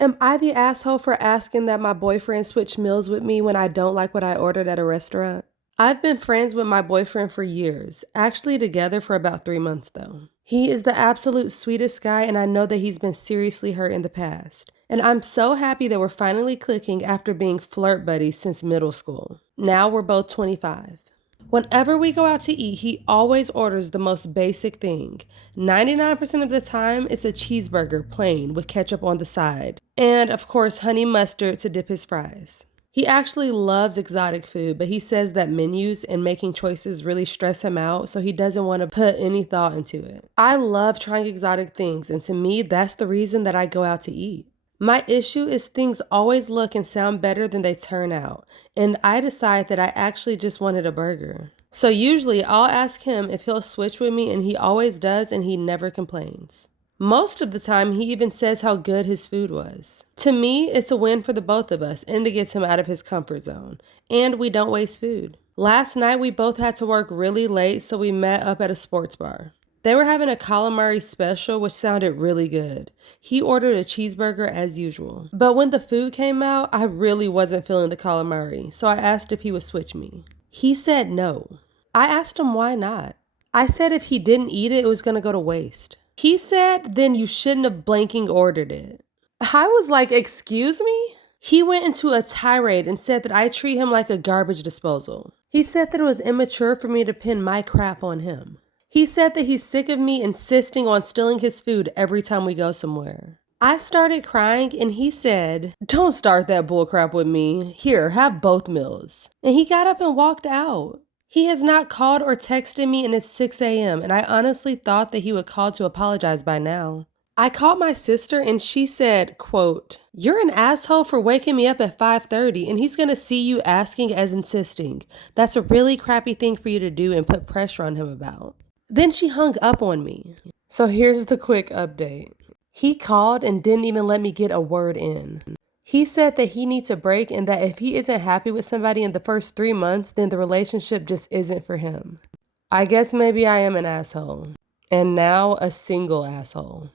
Am I the asshole for asking that my boyfriend switch meals with me when I don't like what I ordered at a restaurant? I've been friends with my boyfriend for years, actually together for about 3 months though. He is the absolute sweetest guy, and I know that he's been seriously hurt in the past. And I'm so happy that we're finally clicking after being flirt buddies since middle school. Now we're both 25. Whenever we go out to eat, he always orders the most basic thing. 99% of the time, it's a cheeseburger plain with ketchup on the side. And of course, honey mustard to dip his fries. He actually loves exotic food, but he says that menus and making choices really stress him out, so he doesn't want to put any thought into it. I love trying exotic things, and to me, that's the reason that I go out to eat. My issue is things always look and sound better than they turn out, and I decide that I actually just wanted a burger. So usually I'll ask him if he'll switch with me, and he always does, and he never complains. Most of the time, he even says how good his food was. To me, it's a win for the both of us, and it gets him out of his comfort zone. And we don't waste food. Last night, we both had to work really late, so we met up at a sports bar. They were having a calamari special, which sounded really good. He ordered a cheeseburger as usual. But when the food came out, I really wasn't feeling the calamari, so I asked if he would switch me. He said no. I asked him why not. I said if he didn't eat it, it was gonna go to waste. He said, then you shouldn't have blanking ordered it. I was like, excuse me? He went into a tirade and said that I treat him like a garbage disposal. He said that it was immature for me to pin my crap on him. He said that he's sick of me insisting on stealing his food every time we go somewhere. I started crying and he said, don't start that bullcrap with me. Here, have both meals. And he got up and walked out. He has not called or texted me and it's 6 a.m. and I honestly thought that he would call to apologize by now. I called my sister and she said, quote, you're an asshole for waking me up at 5:30 and he's gonna see you asking as insisting. That's a really crappy thing for you to do and put pressure on him about. Then she hung up on me. So here's the quick update. He called and didn't even let me get a word in. He said that he needs a break and that if he isn't happy with somebody in the first 3 months, then the relationship just isn't for him. I guess maybe I am an asshole. And now a single asshole.